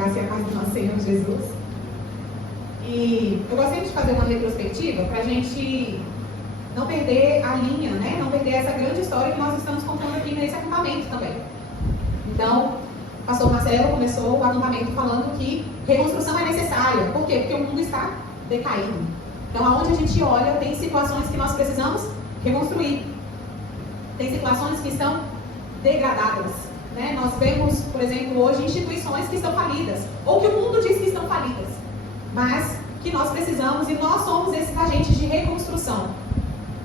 graça e a paz do nosso Senhor Jesus. E eu gostaria de fazer uma retrospectiva para a gente não perder a linha, né? Não perder essa grande história que nós estamos contando aqui nesse acampamento também. Então, o pastor Marcelo começou o acampamento falando que reconstrução é necessária. Por quê? Porque o mundo está decaindo. Então, aonde a gente olha, tem situações que nós precisamos reconstruir. Tem situações que estão degradadas. Né? Nós vemos, por exemplo, hoje instituições que estão falidas, ou que o mundo diz que estão falidas, mas que nós precisamos, e nós somos esses agentes de reconstrução.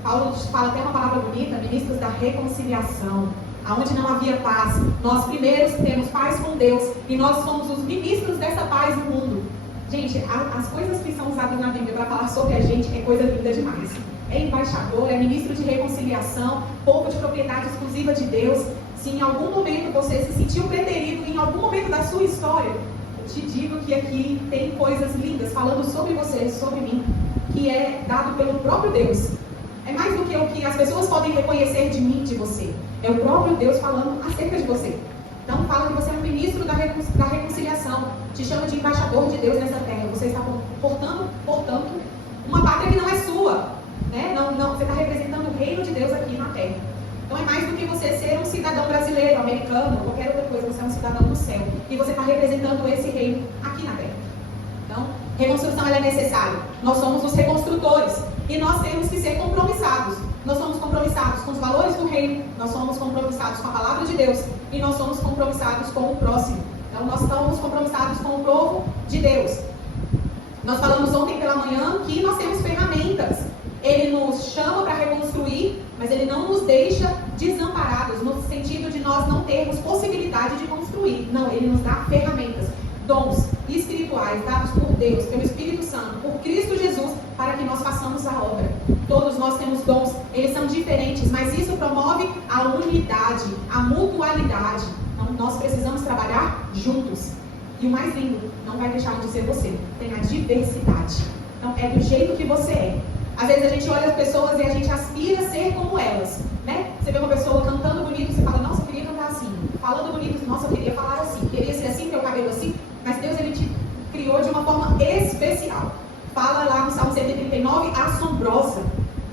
Paulo fala até uma palavra bonita, ministros da reconciliação. Aonde não havia paz, nós primeiros temos paz com Deus, e nós somos os ministros dessa paz no mundo. Gente, as coisas que são usadas na Bíblia para falar sobre a gente é coisa linda demais. É embaixador, é ministro de reconciliação, povo de propriedade exclusiva de Deus. Se em algum momento você se sentiu preterido, em algum momento da sua história, eu te digo que aqui tem coisas lindas falando sobre você, sobre mim, que é dado pelo próprio Deus. É mais do que o que as pessoas podem reconhecer de mim, de você. É o próprio Deus falando acerca de você. Então fala que você é um ministro da reconciliação. Te chama de embaixador de Deus nessa terra. Você está portanto, uma pátria que não é sua. Né? Não, você está representando o reino de Deus aqui na terra. Então é mais do que você ser um cidadão brasileiro, americano, qualquer outra coisa. Você é um cidadão do céu. E você está representando esse reino aqui na terra. Então, reconstrução ela é necessária. Nós somos os reconstrutores. E nós temos que ser compromissados. Nós somos compromissados com os valores do reino. Nós somos compromissados com a palavra de Deus. E nós somos compromissados com o próximo. Então nós estamos compromissados com o povo de Deus. Nós falamos ontem pela manhã que nós temos ferramentas. Ele nos chama para reconstruir, mas ele não nos deixa desamparados, no sentido de nós não termos possibilidade de construir. Não, ele nos dá ferramentas, dons espirituais dados por Deus, pelo Espírito Santo, por Cristo Jesus, para que nós façamos a obra. Todos nós temos dons, eles são diferentes, mas isso promove a unidade, a mutualidade. Então nós precisamos trabalhar juntos. E o mais lindo, não vai deixar de ser você, tem a diversidade. Então é do jeito que você é. Às vezes a gente olha as pessoas e a gente aspira a ser como elas, né? Você vê uma pessoa cantando bonito, você fala, nossa, eu queria cantar assim. Falando bonito, nossa, eu queria falar assim. Queria ser assim, ter o cabelo assim. Mas Deus, ele te criou de uma forma especial. Fala lá no Salmo 139, assombrosa.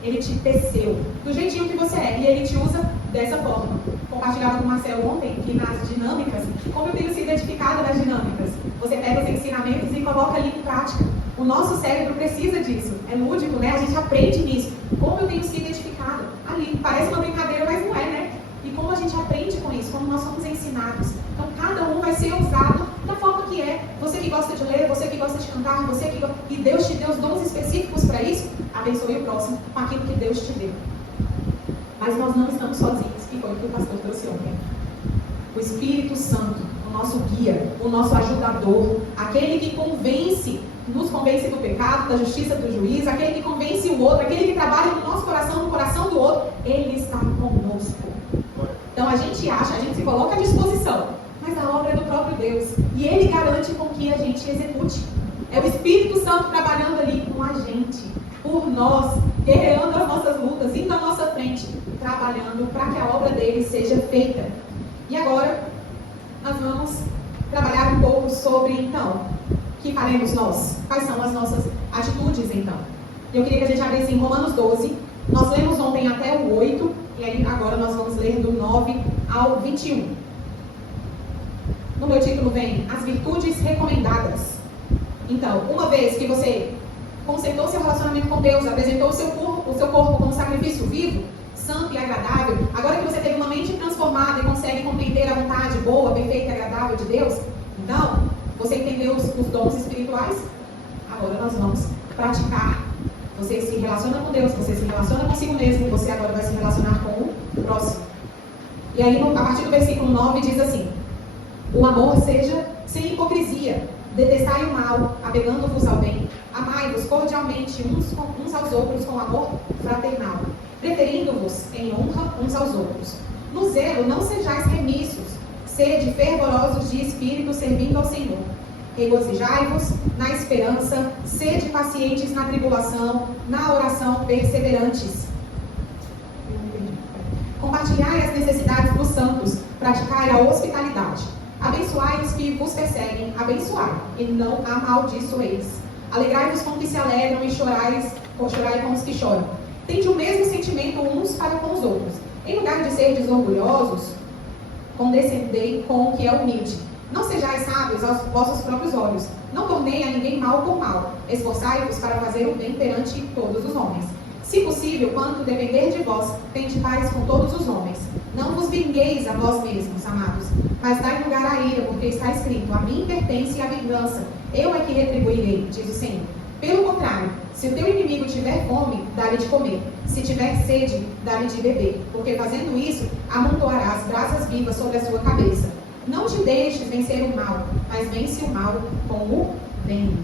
Ele te teceu do jeitinho que você é. E ele te usa dessa forma. Compartilhava com o Marcelo ontem, que nas dinâmicas, como eu tenho sido edificada nas dinâmicas, você pega os ensinamentos e coloca ali em prática. O nosso cérebro precisa disso. É lúdico, né? A gente aprende nisso. Como eu tenho sido edificada. Ali, parece uma brincadeira, mas não é, né? E como a gente aprende com isso, como nós somos ensinados. Então, cada um vai ser usado da forma que é. Você que gosta de ler, você que gosta de cantar, você que gosta... E Deus te deu os dons específicos para isso, abençoe o próximo com aquilo que Deus te deu. Mas nós não estamos sozinhos, que foi o que o pastor trouxe ontem. O Espírito Santo, o nosso guia, o nosso ajudador, aquele que nos convence do pecado, da justiça, do juízo, aquele que convence o outro, aquele que trabalha no nosso coração, no coração do outro, ele está conosco. Então a gente se coloca à disposição, mas a obra é do próprio Deus. E ele garante com que a gente execute. É o Espírito Santo trabalhando ali com a gente, por nós, guerreando as nossas lutas, indo à nossa frente, trabalhando para que a obra dele seja feita. E agora, nós vamos trabalhar um pouco sobre, então, o que faremos nós? Quais são as nossas atitudes, então? Eu queria que a gente abrisse em Romanos 12. Nós lemos ontem até o 8, e aí agora nós vamos ler do 9 ao 21. No meu título vem As Virtudes Recomendadas. Então, uma vez que você consertou seu relacionamento com Deus, apresentou o seu corpo como sacrifício vivo, santo e agradável, agora que você teve uma mente transformada e consegue compreender a vontade boa, perfeita e agradável de Deus, então, você entendeu os dons espirituais? Agora nós vamos praticar. Você se relaciona com Deus, você se relaciona consigo mesmo, e você agora vai se relacionar com o próximo. E aí, a partir do versículo 9, diz assim: o amor seja sem hipocrisia, detestai o mal, apegando-vos ao bem, amai-vos cordialmente uns aos outros com amor fraternal, preferindo-vos em honra uns aos outros. No zelo não sejais remissos, sede fervorosos de espírito, servindo ao Senhor. Regozijai-vos na esperança, sede pacientes na tribulação, na oração perseverantes. Compartilhai as necessidades dos santos, praticai a hospitalidade. Abençoai os que vos perseguem, abençoai, e não amaldiçoeis. Alegrai-vos com os que se alegram e chorai com os que choram. Tende o mesmo sentimento uns para com os outros. Em lugar de serdes orgulhosos, condescendei com o que é humilde. Não sejais sábios aos vossos próprios olhos. Não tornei a ninguém mal por mal. Esforçai-vos para fazer o bem perante todos os homens. Se possível, quanto depender de vós, tende paz com todos os homens. Não vos vingueis a vós mesmos, amados, mas dai lugar à ira, porque está escrito: a mim pertence a vingança, eu é que retribuirei, diz o Senhor. Pelo contrário, se o teu inimigo tiver fome, dá-lhe de comer. Se tiver sede, dá-lhe de beber. Porque fazendo isso, amontoarás brasas vivas sobre a sua cabeça. Não te deixes vencer o mal, mas vence o mal com o bem.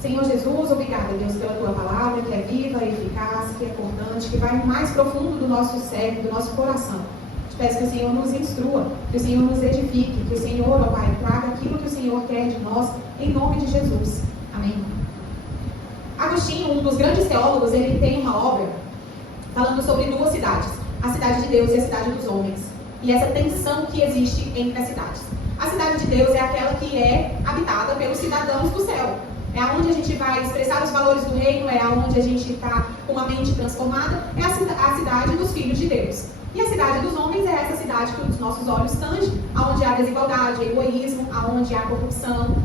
Senhor Jesus, obrigada, Deus, pela tua palavra, que é viva, eficaz, que é cortante, que vai no mais profundo do nosso cérebro, do nosso coração. Te peço que o Senhor nos instrua, que o Senhor nos edifique, que o Senhor, ó Pai, traga aquilo que o Senhor quer de nós, em nome de Jesus. Amém. Agostinho, um dos grandes teólogos, ele tem uma obra falando sobre duas cidades, a cidade de Deus e a cidade dos homens, e essa tensão que existe entre as cidades. A cidade de Deus é aquela que é habitada pelos cidadãos do céu, é onde a gente vai expressar os valores do reino, é onde a gente está com a mente transformada, é a cidade dos filhos de Deus. E a cidade dos homens é essa cidade que os nossos olhos tangem, onde há desigualdade, egoísmo, onde há corrupção.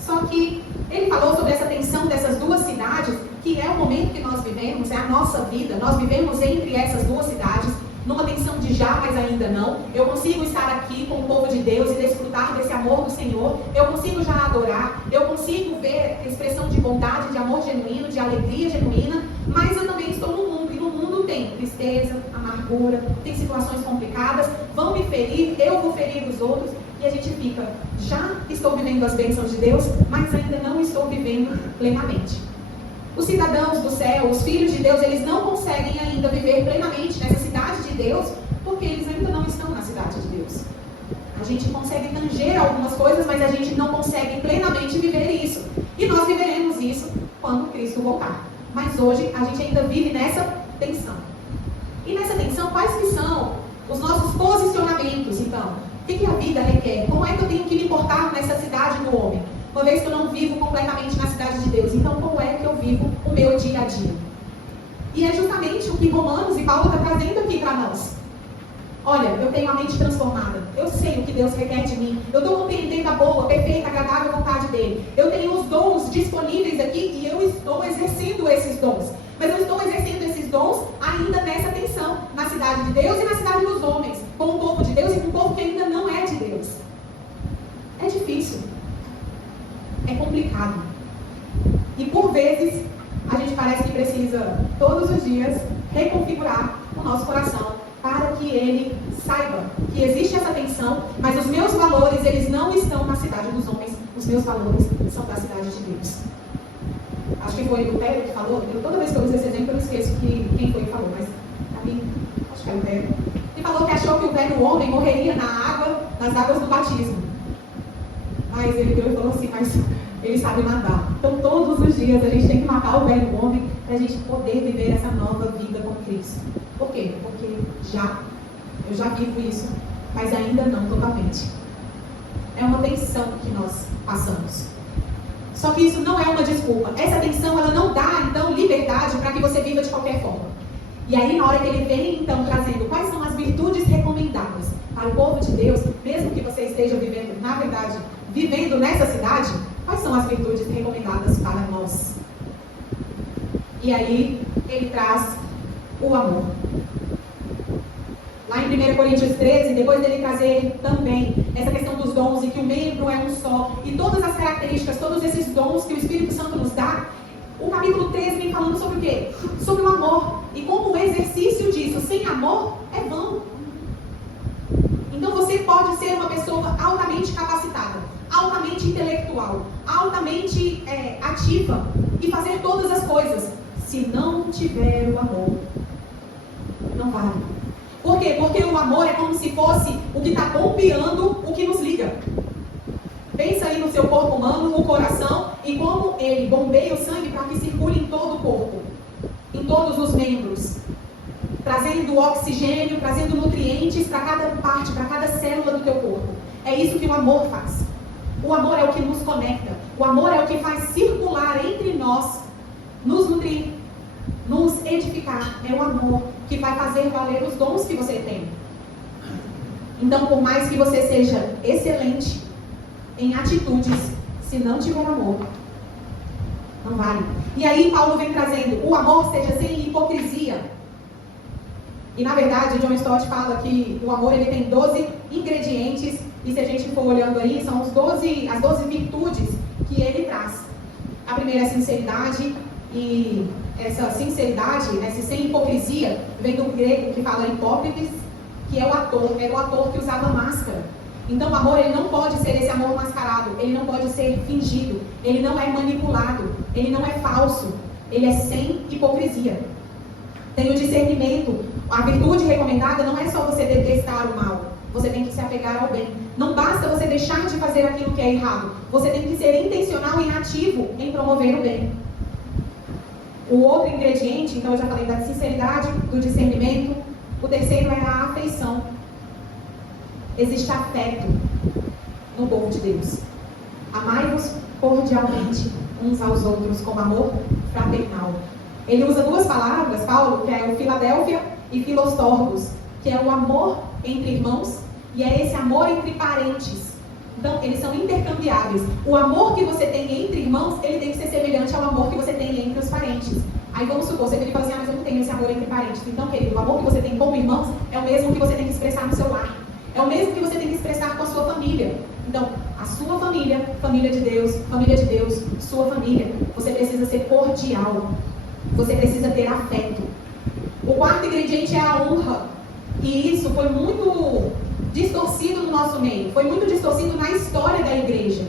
Só que ele falou sobre essa tensão dessas duas cidades, que é o momento que nós vivemos, é a nossa vida. Nós vivemos entre essas duas cidades, numa tensão de já, mas ainda não. Eu consigo estar aqui com o povo de Deus e desfrutar desse amor do Senhor. Eu consigo já adorar. Eu consigo ver expressão de bondade, de amor genuíno, de alegria genuína. Mas eu também estou no mundo. E no mundo tem tristeza, amargura, tem situações complicadas. Vão me ferir, eu vou ferir os outros. E a gente fica, já estou vivendo as bênçãos de Deus, mas ainda não estou vivendo plenamente. Os cidadãos do céu, os filhos de Deus, eles não conseguem ainda viver plenamente nessa cidade de Deus, porque eles ainda não estão na cidade de Deus. A gente consegue tanger algumas coisas, mas a gente não consegue plenamente viver isso. E nós viveremos isso quando Cristo voltar. Mas hoje a gente ainda vive nessa tensão. E nessa tensão, quais que são os nossos posicionamentos, então? O que a vida requer? Como é que eu tenho que me portar nessa cidade do homem? Uma vez que eu não vivo completamente na cidade de Deus. Então, como é que eu vivo o meu dia a dia? E é justamente o que Romanos e Paulo está trazendo aqui para nós. Olha, eu tenho a mente transformada. Eu sei o que Deus requer de mim. Eu estou compreendendo a boa, perfeita, agradável vontade dele. Eu tenho os dons disponíveis aqui e eu estou exercendo esses dons. Mas eu estou exercendo esses dons ainda nessa tensão. Na cidade de Deus e na cidade dos homens. Com o povo de Deus e com o povo que ainda não é de Deus. É difícil. É complicado. E por vezes, a gente parece que precisa, todos os dias, reconfigurar o nosso coração para que ele saiba que existe essa tensão, mas os meus valores, eles não estão na cidade dos homens, os meus valores são da cidade de Deus. Acho que foi o Lutero que falou, toda vez que eu uso esse exemplo, eu esqueço quem foi que falou, mas a mim, acho que é o Lutero. Ele falou que achou que o velho homem morreria nas águas do batismo. Mas ele virou e falou assim, mas ele sabe nadar. Então todos os dias a gente tem que matar o velho homem para a gente poder viver essa nova vida com Cristo. Por quê? Porque eu já vivo isso, mas ainda não totalmente. É uma tensão que nós passamos. Só que isso não é uma desculpa. Essa tensão, ela não dá, então, liberdade para que você viva de qualquer forma. E aí, na hora que ele vem, então, trazendo quais são as virtudes recomendadas para o povo de Deus, mesmo que você esteja vivendo, na verdade, vivendo nessa cidade, quais são as virtudes recomendadas para nós? E aí, ele traz o amor. Lá em 1 Coríntios 13, depois dele trazer também essa questão dos dons e que o membro é um só, e todas as características, todos esses dons que o Espírito Santo nos dá, o capítulo 13 vem falando sobre o quê? Sobre o amor. E como o exercício disso, sem amor, é vão. Então você pode ser uma pessoa altamente capacitada, altamente intelectual, altamente ativa e fazer todas as coisas. Se não tiver o amor, não vale. Por quê? Porque o amor é como se fosse o que está bombeando o que nos liga. Pensa aí no seu corpo humano, o coração, e como ele bombeia o sangue para que circule em todo o corpo, em todos os membros, trazendo oxigênio, trazendo nutrientes para cada parte, para cada célula do teu corpo. É isso que o amor faz. O amor é o que nos conecta. O amor é o que faz circular entre nós, nos nutrir, nos edificar. É o amor que vai fazer valer os dons que você tem. Então, por mais que você seja excelente em atitudes, se não tiver amor, não vale. E aí Paulo vem trazendo, o amor seja sem hipocrisia. E na verdade, John Stott fala que o amor ele tem 12 ingredientes, e se a gente for olhando aí, são as 12 virtudes que ele traz. A primeira é sinceridade, e essa sinceridade, esse sem hipocrisia, vem do grego que fala hipócrites, que é o ator, era o ator que usava máscara. Então o amor ele não pode ser esse amor mascarado, ele não pode ser fingido, ele não é manipulado, ele não é falso, ele é sem hipocrisia. Tem o discernimento. A virtude recomendada não é só você detestar o mal, você tem que se apegar ao bem. Não basta você deixar de fazer aquilo que é errado, você tem que ser intencional e ativo em promover o bem. O outro ingrediente, então eu já falei da sinceridade, do discernimento. O terceiro é a afeição. Existe afeto no povo de Deus. Amai-vos cordialmente uns aos outros com amor fraternal. Ele usa duas palavras, Paulo, que é o Filadélfia e Filostorgos, que é o amor entre irmãos e é esse amor entre parentes. Então, eles são intercambiáveis. O amor que você tem entre irmãos, ele tem que ser semelhante ao amor que você tem entre os parentes. Aí vamos supor, você fala assim, mas eu não tenho esse amor entre parentes. Então, querido, o amor que você tem como irmãos é o mesmo que você tem que expressar no seu lar. É o mesmo que você tem que expressar com a sua família. Então, a sua família, família de Deus, sua família, você precisa ser cordial. Você precisa ter afeto. O quarto ingrediente é a honra. E isso foi muito distorcido no nosso meio. Foi muito distorcido na história da igreja.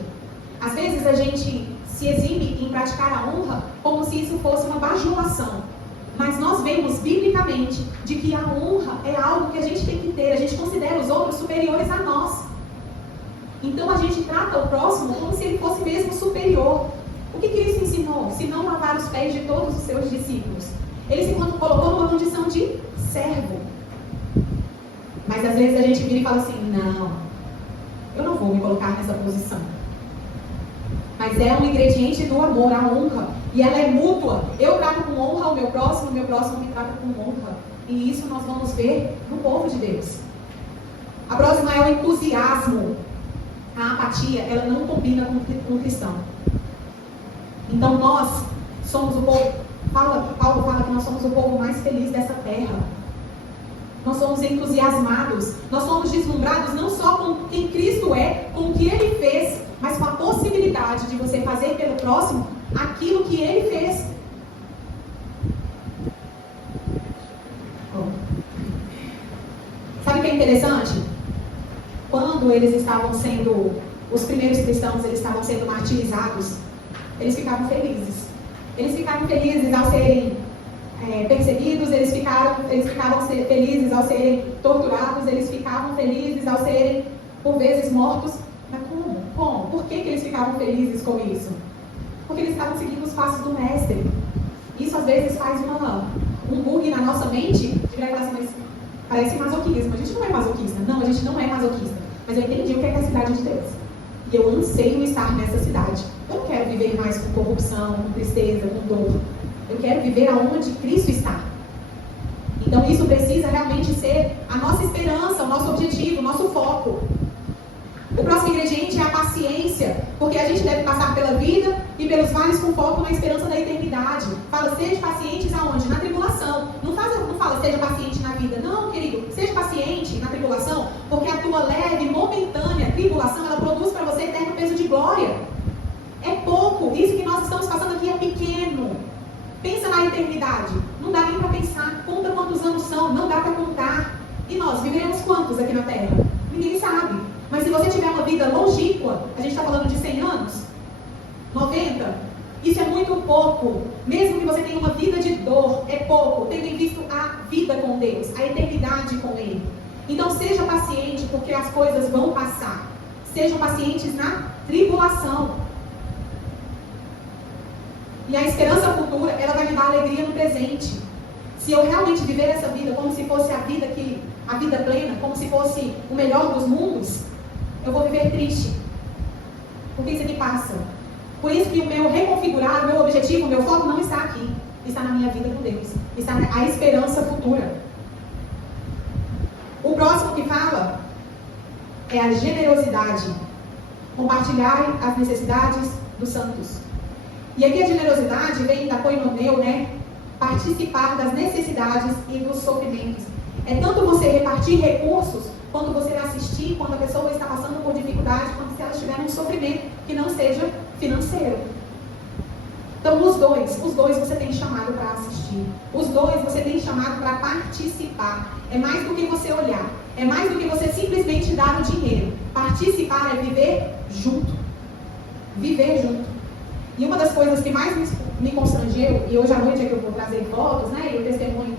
Às vezes a gente se exime em praticar a honra como se isso fosse uma bajulação. Mas nós vemos biblicamente de que a honra é algo que a gente tem que ter. A gente considera os outros superiores a nós. Então a gente trata o próximo como se ele fosse mesmo superior. O que Cristo ensinou? Se não lavar os pés de todos os seus discípulos. Ele se colocou numa condição de servo. Mas às vezes a gente vira e fala assim, não, eu não vou me colocar nessa posição. Mas é um ingrediente do amor, a honra. E ela é mútua. Eu trato com honra o meu próximo me trata com honra. E isso nós vamos ver no povo de Deus. A próxima é o entusiasmo. A apatia, ela não combina com o cristão. Então nós somos o povo, Paulo fala que nós somos o povo mais feliz dessa terra. Nós somos entusiasmados, nós somos deslumbrados não só com quem Cristo é, com o que Ele fez, mas com a possibilidade de você fazer pelo próximo aquilo que Ele fez. Sabe o que é interessante? Quando eles estavam sendo, os primeiros cristãos, eles estavam sendo martirizados, eles ficavam felizes. Eles ficaram felizes ao serem perseguidos, eles ficavam felizes ao serem torturados, eles ficavam felizes ao serem, por vezes, mortos. Mas como? Por que eles ficavam felizes com isso? Porque eles estavam seguindo os passos do Mestre. Isso, às vezes, faz um bug na nossa mente, de virar e falar assim, mas parece masoquismo. A gente não é masoquista. Não, a gente não é masoquista. Mas eu entendi o que é a cidade de Deus. E eu anseio estar nessa cidade. Eu não quero viver mais com corrupção, com tristeza, com dor. Eu quero viver aonde Cristo está. Então isso precisa realmente ser a nossa esperança, o nosso objetivo, o nosso foco. O próximo ingrediente é a paciência, porque a gente deve passar pela vida e pelos vales com foco na esperança da eternidade. Fala, seja pacientes aonde? Na tribulação. Não fala, seja paciente na vida. Não, querido, seja paciente na tribulação, porque a tua leve, momentânea tribulação, ela produz para você eterno peso de glória. É pouco. Isso que nós estamos passando aqui é pequeno. Pensa na eternidade. Não dá nem para pensar. Conta quantos anos são. Não dá para contar. E nós viveremos quantos aqui na Terra? Ninguém sabe. Mas se você tiver uma vida longínqua, a gente está falando de 100 anos, 90, isso é muito pouco. Mesmo que você tenha uma vida de dor, é pouco, tendo em vista a vida com Deus, a eternidade com Ele. Então seja paciente, porque as coisas vão passar. Sejam pacientes na tribulação. E a esperança futura, ela vai me dar alegria no presente. Se eu realmente viver essa vida como se fosse a vida plena, como se fosse o melhor dos mundos, eu vou viver triste. Porque isso aqui passa. Por isso que o meu reconfigurar, o meu objetivo, o meu foco não está aqui. Está na minha vida com Deus. Está a esperança futura. O próximo que fala é a generosidade. Compartilhar as necessidades dos santos. E aqui a generosidade vem da koinoneu, né? Participar das necessidades e dos sofrimentos. É tanto você repartir recursos, quanto você assistir quando a pessoa está passando por dificuldade, quando se ela estiver num sofrimento que não seja financeiro. Então, os dois você tem chamado para assistir. Os dois você tem chamado para participar. É mais do que você olhar. É mais do que você simplesmente dar o dinheiro. Participar é viver junto. Viver junto. E uma das coisas que mais me constrangeu, e hoje à noite é que eu vou trazer fotos, né, e o testemunho,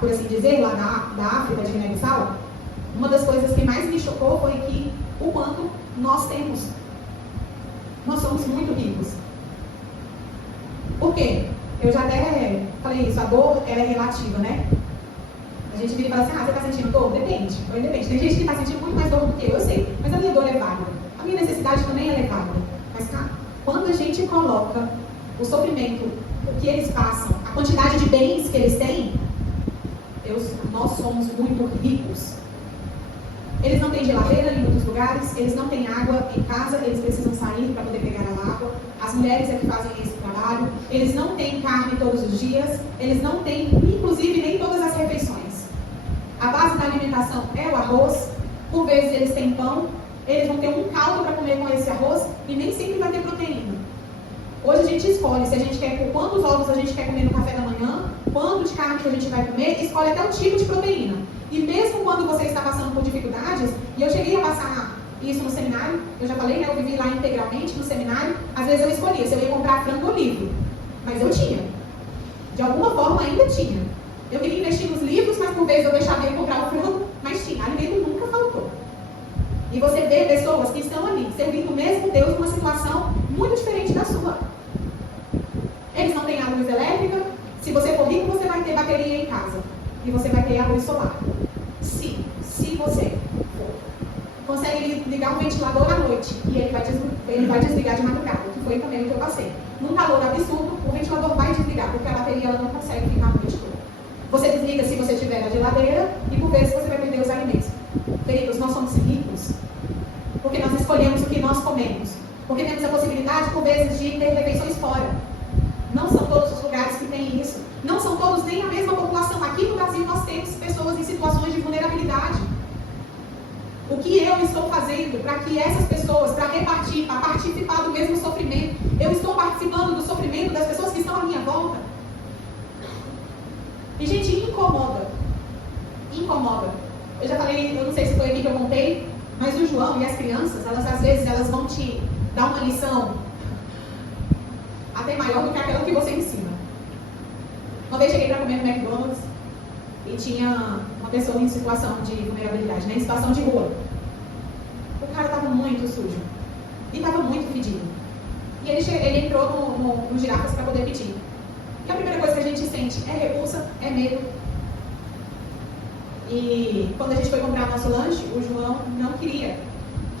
por assim dizer, lá da África, de Guiné-Bissau, uma das coisas que mais me chocou foi que o quanto nós temos. Nós somos muito ricos. Por quê? Eu já até falei isso, a dor ela é relativa, né? A gente vira e fala assim, você está sentindo dor? Depende. Tem gente que está sentindo muito mais dor do que eu sei. Mas a minha dor é válida. A minha necessidade também é válida. Mas quando a gente coloca o sofrimento, o que eles passam, a quantidade de bens que eles têm, nós somos muito ricos. Eles não têm geladeira em muitos lugares, eles não têm água em casa, eles precisam sair para poder pegar a água. As mulheres é que fazem esse trabalho. Eles não têm carne todos os dias, eles não têm, inclusive, nem todas as refeições. A base da alimentação é o arroz, por vezes eles têm pão, eles vão ter um caldo para comer com esse arroz e nem sempre vai ter proteína. Hoje a gente escolhe se a gente quer, quantos ovos a gente quer comer no café da manhã, quanto de carne que a gente vai comer, escolhe até o tipo de proteína. E mesmo quando você está passando por dificuldades, e eu cheguei a passar isso no seminário, eu já falei, né, eu vivi lá integralmente no seminário, às vezes eu escolhia se eu ia comprar frango ou livro, mas eu tinha. De alguma forma ainda tinha. Eu queria investir nos livros, mas por vezes eu deixava de comprar o frango, mas tinha. Alimento nunca faltou. E você vê pessoas que estão ali, servindo o mesmo Deus numa situação muito diferente da sua. Eles não têm a luz elétrica. Se você for rico, você vai ter bateria em casa. E você vai ter a luz solar. Se você for. Consegue ligar um ventilador à noite e ele vai desligar de madrugada, que foi também o que eu passei. Num calor absurdo, o ventilador vai desligar, porque a bateria ela não consegue ficar a noite toda. Você desliga se você tiver na geladeira e por vezes você vai perder os alimentos. Queridos, nós somos ricos porque nós escolhemos o que nós comemos. Porque temos a possibilidade, por vezes, de ter refeições fora. Não são todos os lugares que têm isso. Não são todos nem a mesma população. Aqui no Brasil nós temos pessoas em situações de vulnerabilidade. O que eu estou fazendo para que essas pessoas, para repartir, para participar do mesmo sofrimento, eu estou participando do sofrimento das pessoas que estão à minha volta? E, gente, incomoda. Incomoda. Eu já falei, eu não sei se foi aqui que eu contei, mas o João e as crianças, às vezes, elas vão te dar uma lição até maior do que aquela que você ensina. Uma vez cheguei para comer no McDonald's e tinha uma pessoa em situação de vulnerabilidade, né? Em situação de rua. O cara estava muito sujo e estava muito fedido. E ele entrou no girafas para poder pedir. E a primeira coisa que a gente sente é repulsa, é medo. E quando a gente foi comprar nosso lanche, o João não queria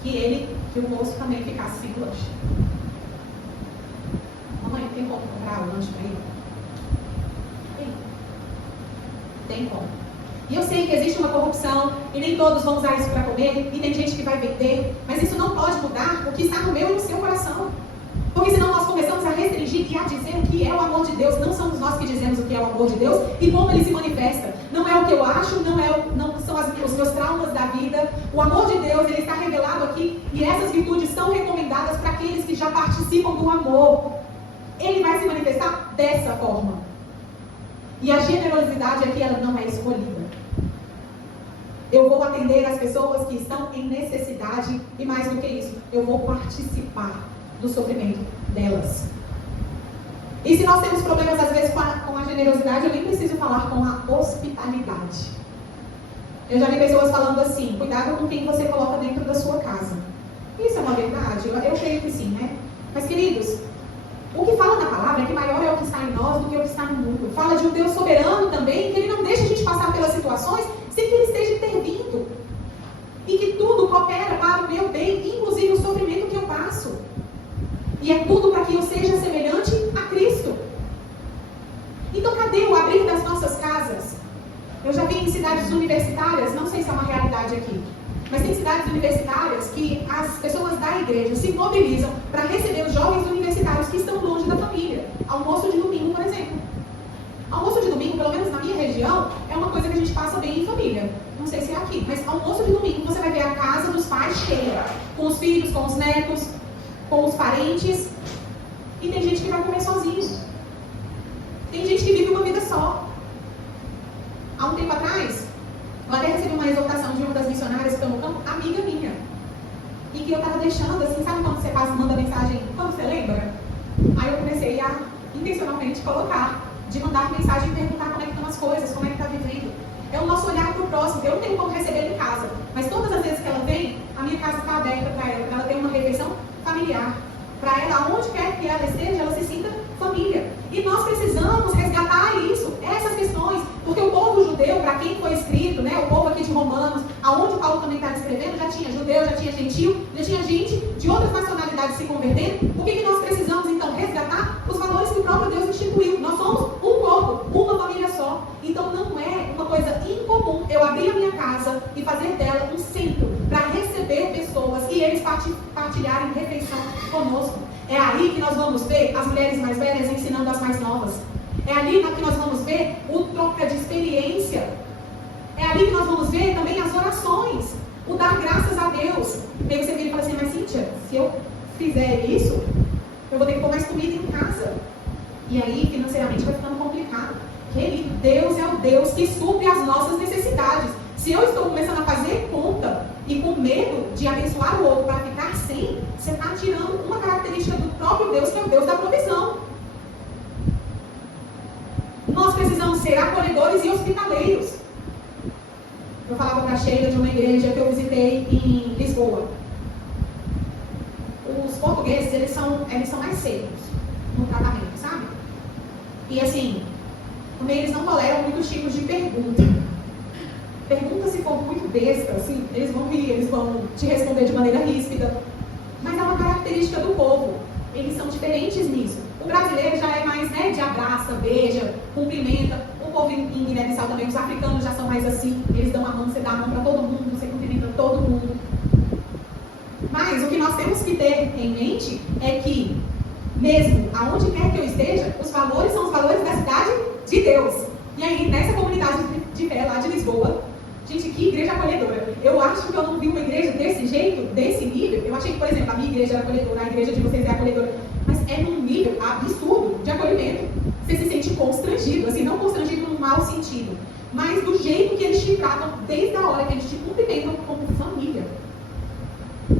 que o moço também ficasse sem lanche. Mamãe, tem como comprar o lanche para ele? Tem como. E eu sei que existe uma corrupção e nem todos vão usar isso para comer e tem gente que vai vender, mas isso não pode mudar o que está no meu e no seu coração. Porque senão nós começamos a restringir e a dizer o que é o amor de Deus. Não somos nós que dizemos o que é o amor de Deus e como ele se manifesta. Não é o que eu acho, não são os meus traumas da vida. O amor de Deus, ele está revelado aqui e essas virtudes são recomendadas para aqueles que já participam do amor. Ele vai se manifestar dessa forma. E a generosidade aqui, ela não é escolhida. Eu vou atender as pessoas que estão em necessidade e mais do que isso, eu vou participar do sofrimento delas. E se nós temos problemas às vezes com a generosidade, eu nem preciso falar com a hospitalidade. Eu já vi pessoas falando assim, cuidado com quem você coloca dentro da sua casa. Isso é uma verdade? Eu creio que sim, né? Mas queridos, o que fala na palavra é que maior é o que está em nós do que o que está no mundo. Fala de um Deus soberano também, que ele não deixa a gente passar pelas situações sem que ele esteja intervindo. E que tudo coopera para o E é tudo para que eu seja semelhante a Cristo. Então, cadê o abrir das nossas casas? Eu já vi em cidades universitárias, não sei se é uma realidade aqui, mas tem cidades universitárias que as pessoas da igreja se mobilizam para receber os jovens universitários que estão longe da família. Almoço de domingo, por exemplo. Almoço de domingo, pelo menos na minha região, é uma coisa que a gente passa bem em família. Não sei se é aqui, mas almoço de domingo você vai ver a casa dos pais cheia, com os filhos, com os netos, com os parentes. E tem gente que vai comer sozinho. Tem gente que vive uma vida só. Há um tempo atrás, eu até recebi uma exortação de uma das missionárias que estão no campo, amiga minha. E que eu estava deixando, assim, sabe quando você passa, manda mensagem, quando você lembra? Aí eu comecei a, intencionalmente, colocar, de mandar mensagem e perguntar como é que estão as coisas, como é que está vivendo. É o nosso olhar para o próximo. Eu não tenho como receber em casa, mas todas as vezes que ela vem, a minha casa está aberta para ela ter uma refeição familiar. Para ela, onde quer que ela esteja, ela se sinta família. E nós precisamos resgatar isso, essas questões, porque o povo judeu, para quem foi escrito, né, o povo aqui de Romanos, aonde Paulo também está descrevendo, já tinha judeu, já tinha gentil, já tinha gente de outras nacionalidades se convertendo. O que nós precisamos, então? Resgatar os valores que o próprio Deus instituiu. Nós somos um corpo, uma família só. Então não é uma coisa incomum eu abrir a minha casa e fazer dela um centro para receber pessoas e eles partilharem refeição conosco. É aí que nós vamos ver as mulheres mais velhas ensinando as mais novas. É ali que nós vamos ver o troca de experiência. É ali que nós vamos ver também as orações, o dar graças a Deus. E aí você vira e fala assim, mas Cíntia, se eu fizer isso, eu vou ter que pôr mais comida em casa. E aí, financeiramente, vai ficando complicado. Querido, Deus é o Deus que supre as nossas necessidades. Se eu estou começando a fazer conta e com medo de abençoar o outro para ficar sem, você está tirando uma característica do próprio Deus, que é o Deus da provisão. Nós precisamos ser acolhedores e hospitaleiros. Eu falava para a Sheila de uma igreja que eu visitei em Lisboa. Os portugueses, eles são mais secos no tratamento, sabe? E assim, também eles não toleram muitos tipos de pergunta. Pergunta se for muito besta, assim, eles vão rir, eles vão te responder de maneira ríspida. Mas é uma característica do povo. Eles são diferentes nisso. O brasileiro já é mais, né, de abraça, beija, cumprimenta. O povo em Guiné-Bissau também, os africanos já são mais assim. Eles dão a mão, você dá a mão para todo mundo, você cumprimenta todo mundo. Mas o que nós temos que ter em mente é que, mesmo aonde quer que eu esteja, os valores são os valores da cidade de Deus. E aí, nessa comunidade de fé lá de Lisboa, gente, que igreja acolhedora. Eu acho que eu não vi uma igreja desse jeito, desse nível. Eu achei que, por exemplo, a minha igreja era acolhedora, a igreja de vocês é acolhedora. Mas é num nível absurdo de acolhimento. Você se sente constrangido, assim, não constrangido no mau sentido, mas do jeito que eles te tratam desde a hora que eles te cumprimentam como família.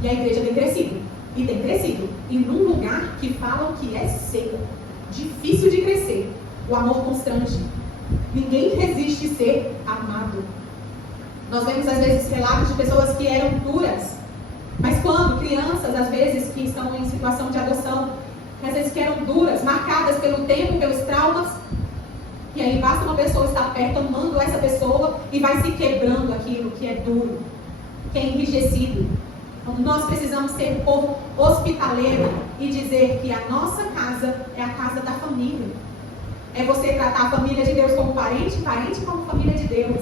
E a igreja tem crescido. E tem crescido. E num lugar que falam que é seco, difícil de crescer. O amor constrange. Ninguém resiste ser amado. Nós vemos às vezes relatos de pessoas que eram duras, mas quando crianças, às vezes, que estão em situação de adoção, às vezes que eram duras, marcadas pelo tempo, pelos traumas, e aí basta uma pessoa estar perto, amando essa pessoa, e vai se quebrando aquilo que é duro, que é enrijecido. Então, nós precisamos ser um povo hospitaleiro e dizer que a nossa casa é a casa da família. É você tratar a família de Deus como parente, parente como família de Deus.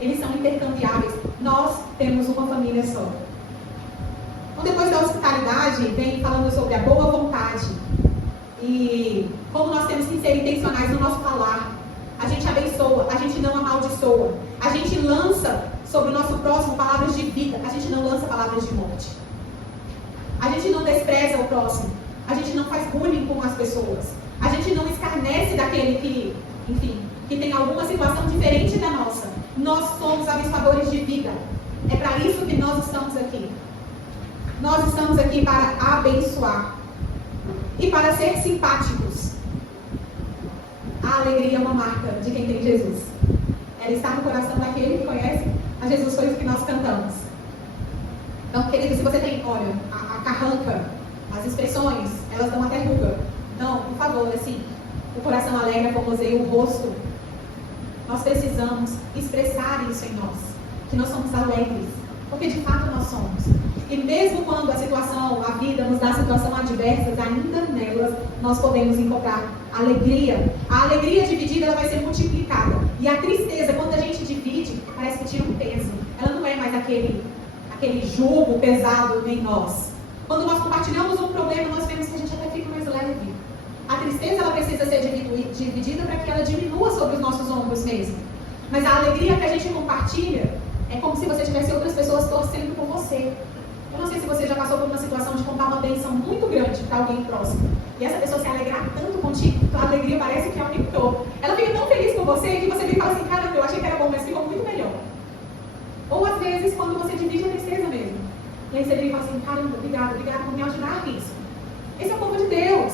Eles são intercambiáveis. Nós temos uma família só. Então, depois da hospitalidade, vem falando sobre a boa vontade. E como nós temos que ser intencionais no nosso falar. A gente abençoa, a gente não amaldiçoa. A gente lança sobre o nosso próximo palavras de vida. A gente não lança palavras de morte. A gente não despreza o próximo. A gente não faz bullying com as pessoas. A gente não escarnece daquele que, enfim, que tem alguma situação diferente da nossa. Nós somos abençoadores de vida. É para isso que nós estamos aqui. Nós estamos aqui para abençoar. E para ser simpáticos. A alegria é uma marca de quem tem Jesus. Ela está no coração daquele que conhece a Jesus, foi o que nós cantamos. Então, querido, se você tem, olha, a carranca, as expressões, elas dão até ruga. Então, por favor, assim, o coração alegre, formoseia o rosto. Nós precisamos expressar isso em nós. Que nós somos alegres. Porque de fato nós somos. E mesmo quando a situação, a vida nos dá situações adversas, ainda nelas nós podemos encontrar alegria. A alegria dividida, ela vai ser multiplicada. E a tristeza, quando a gente divide, parece que tira um peso. Ela não é mais aquele jugo pesado em nós. Quando nós compartilhamos um problema, nós vemos que a gente até fica mais leve. A tristeza, ela precisa ser dividida para que ela diminua sobre os nossos ombros mesmo. Mas a alegria que a gente compartilha é como se você tivesse outras pessoas torcendo por você. Eu não sei se você já passou por uma situação de contar uma bênção muito grande para alguém próximo. E essa pessoa se alegrar tanto contigo, a alegria parece que aumentou. Ela fica tão feliz por você que você vem e fala assim, caramba, eu achei que era bom, mas ficou muito melhor. Ou às vezes, quando você divide a tristeza mesmo. E aí você vem e fala assim, caramba, obrigado por me ajudar nisso. Esse é o povo de Deus.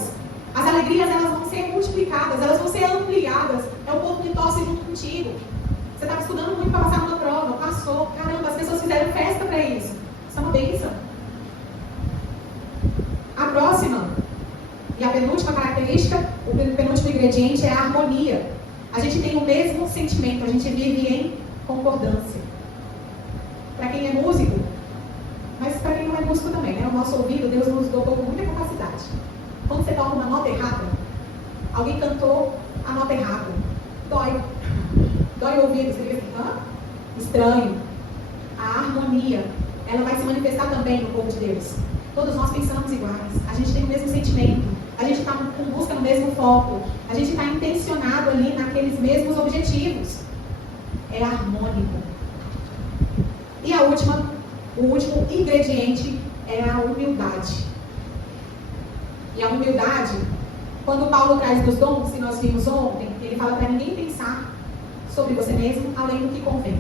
As alegrias, elas vão ser multiplicadas, elas vão ser ampliadas. É o povo que torce junto contigo. Você estava estudando muito para passar numa prova, passou. Caramba, as pessoas fizeram festa para isso. Isso é uma bênção. A próxima e a penúltima característica, o penúltimo ingrediente é a harmonia. A gente tem o mesmo sentimento, a gente vive em concordância. Para quem é músico, mas para quem não é músico também, né? O nosso ouvido, Deus nos dotou com muita capacidade. Quando você toca uma nota errada, alguém cantou a nota errada, dói o ouvido, você fica assim, hã? Estranho. A harmonia, ela vai se manifestar também no povo de Deus. Todos nós pensamos iguais, a gente tem o mesmo sentimento, a gente está com busca no mesmo foco, a gente está intencionado ali naqueles mesmos objetivos. É harmônico. E o último ingrediente é a humildade. E a humildade, quando Paulo traz dos dons, que nós vimos ontem, ele fala para ninguém pensar sobre você mesmo, além do que convém.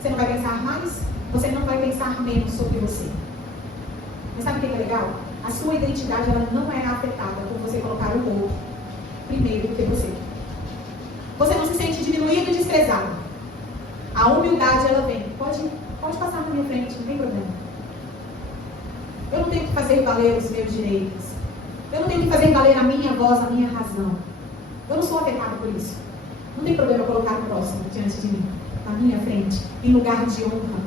Você não vai pensar mais, você não vai pensar menos sobre você. Mas sabe o que é legal? A sua identidade, ela não é afetada por você colocar o outro primeiro do que você. Você não se sente diminuído e desprezado. A humildade, ela vem. Pode passar na minha frente, não tem problema. Eu não tenho que fazer valer os meus direitos. Eu não tenho que fazer valer a minha voz, a minha razão. Eu não sou afetado por isso. Não tem problema eu colocar o próximo diante de mim, na minha frente, em lugar de honra.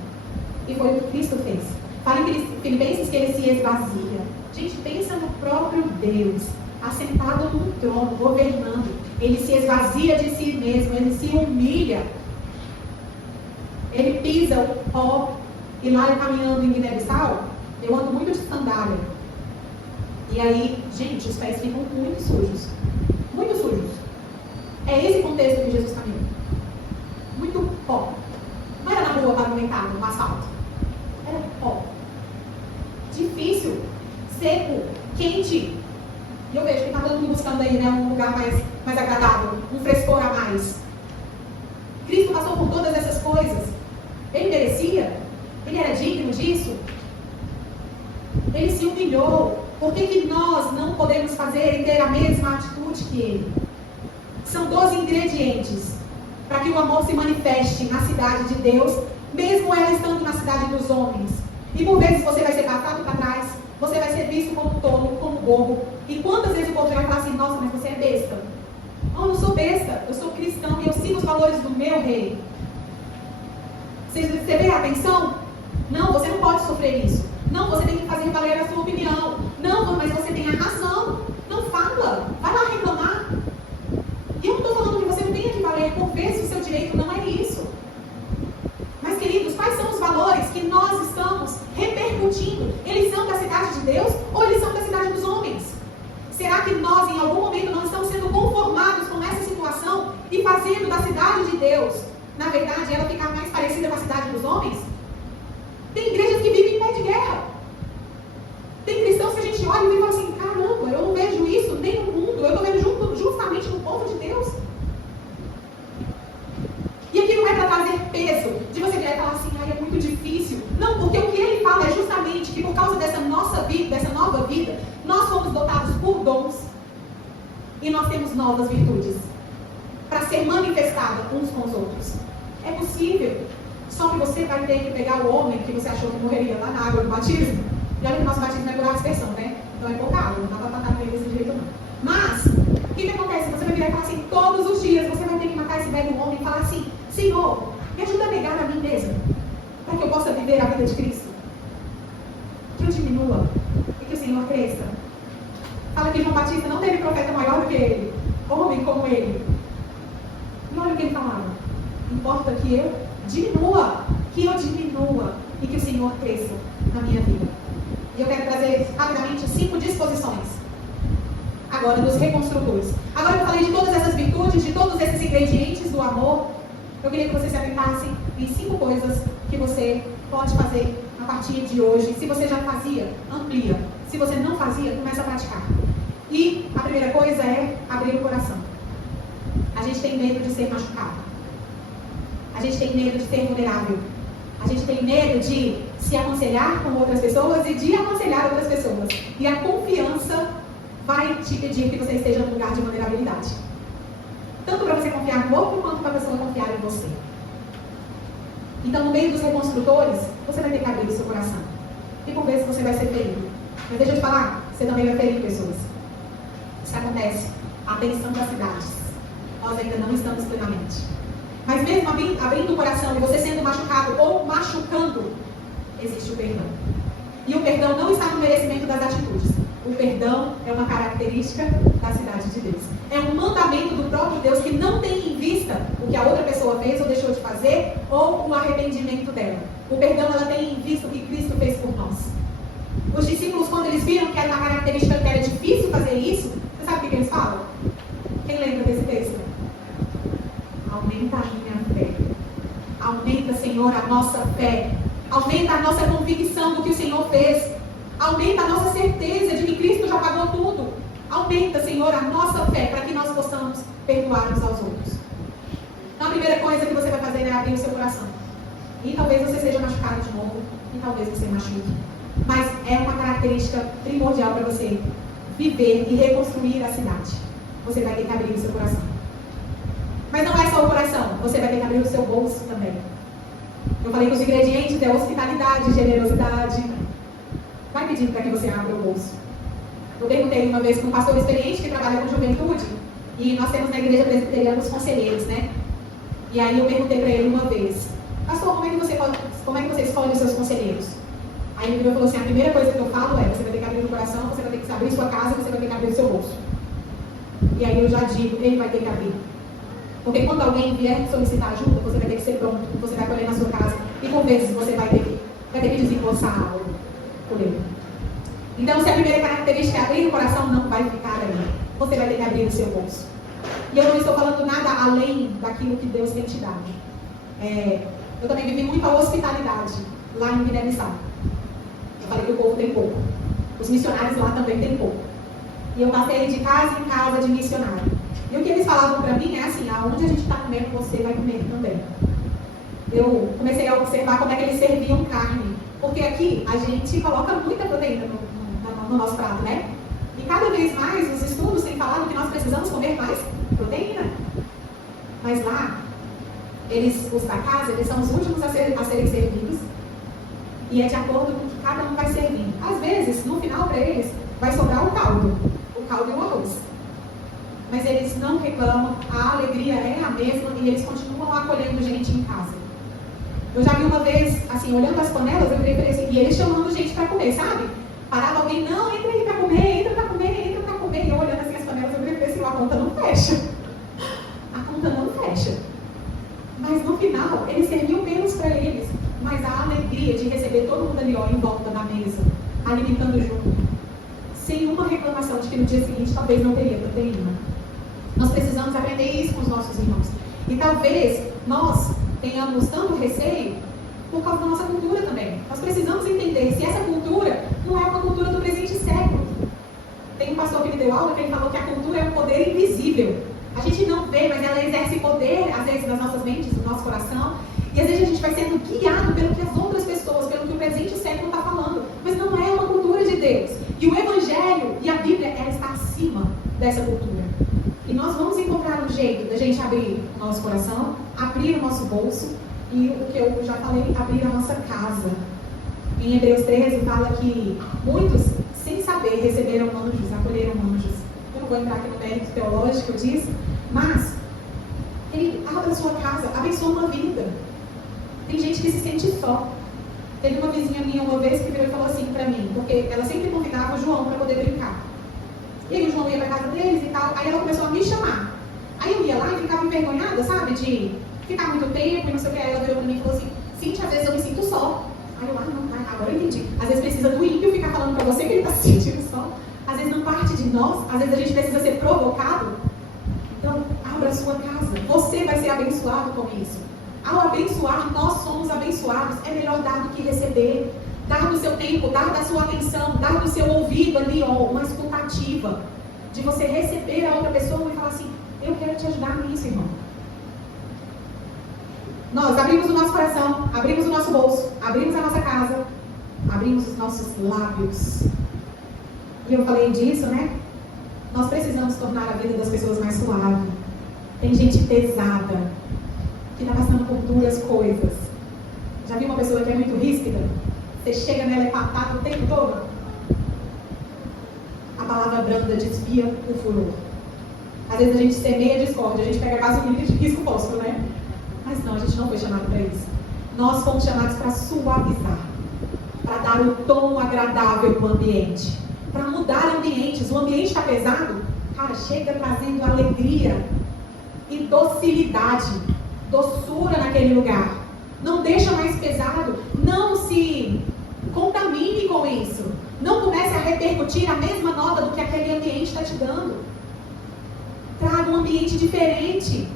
E foi o que Cristo fez. Fala em Filipenses que ele se esvazia. Gente, pensa no próprio Deus, assentado no trono, governando. Ele se esvazia de si mesmo, ele se humilha. Ele pisa o pó. E lá eu caminhando em Guiné-Bissau, eu ando muito de sandália. E aí, gente, os pés ficam muito sujos. Muito sujos. É esse contexto que Jesus caminhou. Muito pó. Não era na rua pavimentada, no asfalto. Era pó. Difícil, seco, quente. E eu vejo que está todo mundo buscando aí, né, um lugar mais agradável, um frescor a mais. Cristo passou por todas essas coisas. Ele merecia? Ele era digno disso? Ele se humilhou. Por que nós não podemos fazer e ter a mesma atitude que ele? São 12 ingredientes para que o amor se manifeste na cidade de Deus, mesmo ela estando na cidade dos homens. E por vezes você vai ser passado para trás, você vai ser visto como tolo, como bobo. E quantas vezes o povo vai falar assim, nossa, mas você é besta. Não, eu não sou besta, eu sou cristão e eu sigo os valores do meu rei. Você vê a atenção? Não, você não pode sofrer isso. Não, você tem que fazer valer a sua opinião. Não, mas você tem a razão. Não fala, vai lá reclamar. E eu não estou falando que você não tenha que valer por vezes o seu direito, não é isso. Mas, queridos, quais são os valores que nós estamos repercutindo? Eles são da cidade de Deus ou eles são da cidade dos homens? Será que nós, em algum momento, não estamos sendo conformados com essa situação e fazendo da cidade de Deus, na verdade, ela ficar mais parecida com a cidade dos homens? Tem igrejas que vivem em pé de guerra. Tem cristãos que a gente olha e fala assim, caramba, eu não vejo isso nem no mundo, eu estou vendo justamente no povo de Deus. E aqui não é para trazer peso, de você virar e falar assim, é muito difícil. Não, porque o que ele fala é justamente que por causa dessa nossa vida, dessa nova vida, nós fomos dotados por dons e nós temos novas virtudes para ser manifestada uns com os outros. É possível. Só que você vai ter que pegar o homem que você achou que morreria lá na água do batismo. E olha que o nosso batismo é por aspersão, né? Então é pouca água, não dá para matar ele desse jeito não. Mas, o que acontece? Você vai virar e falar assim, todos os dias você vai ter que matar esse velho homem e falar assim, Senhor, me ajuda a negar a mim mesmo, para que eu possa viver viver a vida de Cristo? Que eu diminua e que o Senhor cresça. Fala que João Batista não teve profeta maior do que ele, homem como ele. E olha o que ele falava: importa que eu diminua e que o Senhor cresça na minha vida. E eu quero trazer rapidamente 5 disposições agora dos reconstrutores. Agora eu falei de todas essas virtudes, de todos esses ingredientes do amor. Eu queria que você se atentasse em 5 coisas que você pode fazer a partir de hoje. Se você já fazia, amplia. Se você não fazia, começa a praticar. E a primeira coisa é abrir o coração. A gente tem medo de ser machucado. A gente tem medo de ser vulnerável. A gente tem medo de se aconselhar com outras pessoas e de aconselhar outras pessoas. E a confiança vai te pedir que você esteja num lugar de vulnerabilidade. Tanto para você confiar no outro, quanto para a pessoa confiar em você. Então, no meio dos reconstrutores, você vai ter que abrir o seu coração. E por vezes você vai ser ferido. Mas deixa eu te falar, você também vai ferir pessoas. Isso acontece. A tensão das cidades. Nós ainda não estamos plenamente. Mas mesmo abrindo o coração e você sendo machucado ou machucando, existe o perdão. E o perdão não está no merecimento das atitudes. O perdão é uma característica da cidade de Deus. É um mandamento do próprio Deus que não tem em vista o que a outra pessoa fez ou deixou de fazer ou o arrependimento dela. O perdão ela tem em vista o que Cristo fez por nós. Os discípulos, quando eles viram que era uma característica que era difícil fazer isso, você sabe o que eles falam? Quem lembra desse texto? Aumenta a minha fé. Aumenta, Senhor, a nossa fé. Aumenta a nossa convicção do que o Senhor fez. Aumenta a nossa certeza de que Cristo já pagou tudo. Aumenta, Senhor, a nossa fé para que nós possamos perdoar uns aos outros. Então, a primeira coisa que você vai fazer é abrir o seu coração. E talvez você seja machucado de novo. E talvez você machuque. Mas é uma característica primordial para você viver e reconstruir a cidade. Você vai ter que abrir o seu coração. Mas não é só o coração. Você vai ter que abrir o seu bolso também. Eu falei que os ingredientes é hospitalidade, generosidade. Vai pedindo para que você abra o bolso. Eu perguntei uma vez para um pastor experiente que trabalha com juventude. E nós temos na igreja presbiteriana os conselheiros, né? E aí eu perguntei para ele uma vez: pastor, como é que você escolhe os seus conselheiros? Aí ele virou e falou assim: a primeira coisa que eu falo é: você vai ter que abrir o coração, você vai ter que abrir sua casa, você vai ter que abrir o seu bolso. E aí eu já digo: ele vai ter que abrir. Porque quando alguém vier solicitar ajuda, você vai ter que ser pronto, você vai colher na sua casa. E por vezes você vai ter que desembolsar algo por ele. Então, se a primeira característica é abrir o coração, não vai ficar aí. Você vai ter que abrir o seu bolso. E eu não estou falando nada além daquilo que Deus tem te dado. Eu também vivi muita hospitalidade lá em Guiné-Bissau. Eu falei que o povo tem pouco. Os missionários lá também têm pouco. E eu passei de casa em casa de missionário. E o que eles falavam para mim é assim: aonde a gente está comendo, você vai comer também. Eu comecei a observar como é que eles serviam carne. Porque aqui a gente coloca muita proteína no nosso prato, né? E cada vez mais os estudos têm falado que nós precisamos comer mais proteína. Mas lá, os da casa, eles são os últimos a serem servidos. E é de acordo com o que cada um vai servindo. Às vezes, no final para eles, vai sobrar o caldo e o arroz. Mas eles não reclamam, a alegria é a mesma e eles continuam acolhendo gente em casa. Eu já vi uma vez, assim, olhando as panelas, eu virei para assim, e eles chamando gente para comer, sabe? Parava alguém: não, entra aí para comer, entra para comer, entra para comer. E eu olhando assim as panelas, eu virei assim: a conta não fecha. A conta não fecha. Mas no final, eles serviam menos para eles. Mas a alegria de receber todo mundo ali, ó, em volta da mesa, alimentando junto, sem uma reclamação de que no dia seguinte talvez não teria proteína. Nós precisamos aprender isso com os nossos irmãos. E talvez nós tenhamos tanto receio por causa da nossa cultura também. Nós precisamos entender se essa cultura não é uma cultura do presente século. Tem um pastor que me deu aula que ele falou que a cultura é um poder invisível. A gente não vê, mas ela exerce poder, às vezes, nas nossas mentes, no nosso coração. E às vezes a gente vai sendo guiado pelo que as outras pessoas, pelo que o presente século está falando. Mas não é uma cultura de Deus. E o Evangelho e a Bíblia, ela está acima dessa cultura. E nós vamos encontrar um jeito da gente abrir o nosso coração, abrir o nosso bolso e o que eu já falei, abrir a nossa casa. Em Hebreus 13 fala que muitos, sem saber, receberam anjos, acolheram anjos. Eu não vou entrar aqui no mérito teológico disso, mas ele abre a sua casa, abençoa uma vida. Tem gente que se sente só. Teve uma vizinha minha uma vez que virou e falou assim pra mim, porque ela sempre convidava o João para poder brincar. E aí o João ia pra casa deles e tal, aí ela começou a me chamar. Aí eu ia lá e ficava envergonhada, sabe, de ficar muito tempo e não sei o que. Aí ela virou pra mim e falou assim, Cíntia, às vezes eu me sinto só. Aí eu, não, agora eu entendi. Às vezes precisa do ímpio ficar falando pra você que ele tá se sentindo só. Às vezes não parte de nós, às vezes a gente precisa ser provocado. Então, abra a sua casa. Você vai ser abençoado com isso. Ao abençoar, nós somos abençoados. É melhor dar do que receber. Dar do seu tempo, dar da sua atenção, dar do seu ouvido ali, ó, uma escutativa. De você receber a outra pessoa e falar assim, eu quero te ajudar nisso, irmão. Nós abrimos o nosso coração, abrimos o nosso bolso, abrimos a nossa casa, abrimos os nossos lábios. E eu falei disso, né? Nós precisamos tornar a vida das pessoas mais suave. Tem gente pesada, que está passando por duras coisas. Já viu uma pessoa que é muito ríspida? Você chega nela e patada o tempo todo? A palavra branda desvia o furor. Às vezes a gente semeia discórdia, a gente pega gasolina de risco posto, né? Mas não, a gente não foi chamado para isso. Nós fomos chamados para suavizar, para dar o tom agradável para o ambiente, para mudar ambientes. O ambiente está pesado, cara, chega trazendo alegria e docilidade, doçura naquele lugar. Não deixa mais pesado, não se contamine com isso. Não comece a repercutir a mesma nota do que aquele ambiente está te dando. Traga um ambiente diferente.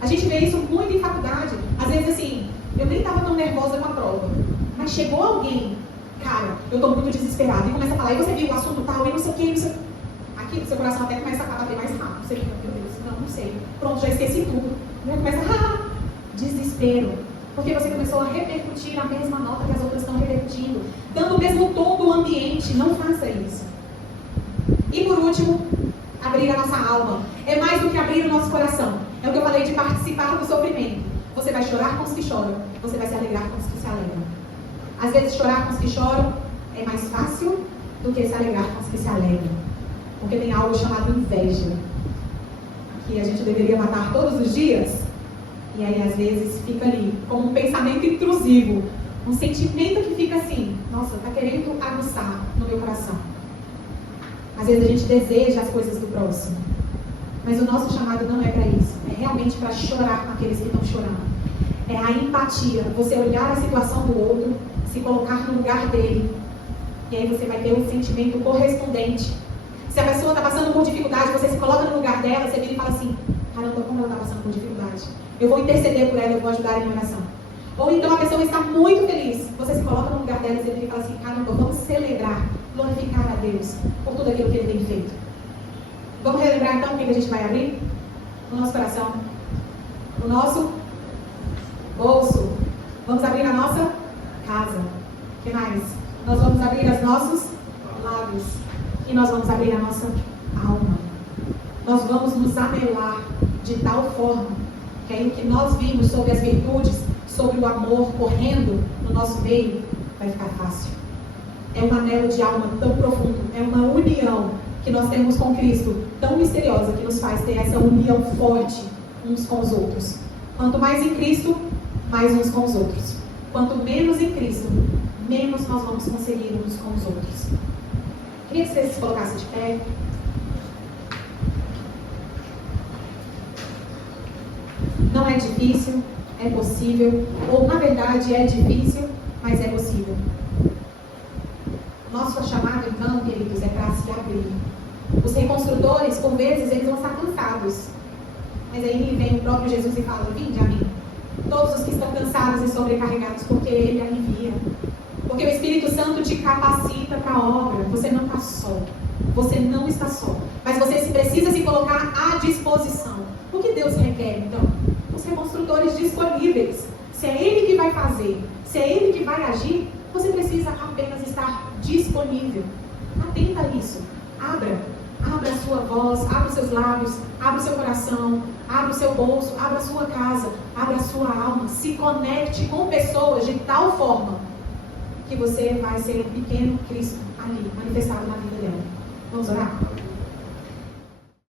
A gente vê isso muito em faculdade. Às vezes assim, eu nem estava tão nervosa com a prova, mas chegou alguém, cara, eu estou muito desesperada, e começa a falar, e você viu o assunto tal, e não sei o que, não sei. Aqui o seu coração até começa a bater mais rápido. Você fica, meu Deus, não sei. Pronto, já esqueci tudo. E começa desespero. Porque você começou a repercutir a mesma nota que as outras estão repercutindo, dando o mesmo tom do ambiente. Não faça isso. E por último, abrir a nossa alma. É mais do que abrir o nosso coração. É o que eu falei de participar do sofrimento. Você vai chorar com os que choram, você vai se alegrar com os que se alegram. Às vezes chorar com os que choram é mais fácil do que se alegrar com os que se alegram. Porque tem algo chamado inveja, que a gente deveria matar todos os dias. E aí às vezes fica ali, como um pensamento intrusivo, um sentimento que fica assim, nossa, está querendo aguçar no meu coração. Às vezes a gente deseja as coisas do próximo, mas o nosso chamado não é para isso, é realmente para chorar com aqueles que estão chorando. É a empatia, você olhar a situação do outro, se colocar no lugar dele, e aí você vai ter um sentimento correspondente. Se a pessoa está passando por dificuldade, você se coloca no lugar dela, você vira e fala assim, caramba, como ela está passando por dificuldade? Eu vou interceder por ela, eu vou ajudar em oração. Ou então a pessoa está muito feliz, você se coloca no lugar dela e você vira e fala assim, caramba, vamos celebrar, glorificar a Deus por tudo aquilo que Ele tem feito. Vamos relembrar então o que a gente vai abrir? O nosso coração, o nosso bolso. Vamos abrir a nossa casa. O que mais? Nós vamos abrir os nossos lábios. E nós vamos abrir a nossa alma. Nós vamos nos anelar de tal forma que aí o que nós vimos sobre as virtudes, sobre o amor correndo no nosso meio, vai ficar fácil. É um anelo de alma tão profundo, é uma união que nós temos com Cristo, tão misteriosa, que nos faz ter essa união forte uns com os outros. Quanto mais em Cristo, mais uns com os outros. Quanto menos em Cristo, menos nós vamos conseguir uns com os outros. Queria que vocês se colocassem de pé. Não é difícil, é possível. Ou, na verdade, é difícil, mas é possível. Nosso chamado, então, queridos, é para se abrir. Os reconstrutores, por vezes, eles vão estar cansados. Mas aí vem o próprio Jesus e fala, vinde a mim. Todos os que estão cansados e sobrecarregados, porque Ele alivia. Porque o Espírito Santo te capacita para a obra. Você não está só. Você não está só. Mas você precisa se colocar à disposição. O que Deus requer, então? Os reconstrutores disponíveis. Se é Ele que vai fazer, se é Ele que vai agir, você precisa apenas estar disponível. Atenta a isso. Abra a sua voz, abra os seus lábios, abra o seu coração, abra o seu bolso, abra a sua casa, abra a sua alma. Se conecte com pessoas de tal forma que você vai ser um pequeno Cristo ali, manifestado na vida dela. Vamos orar?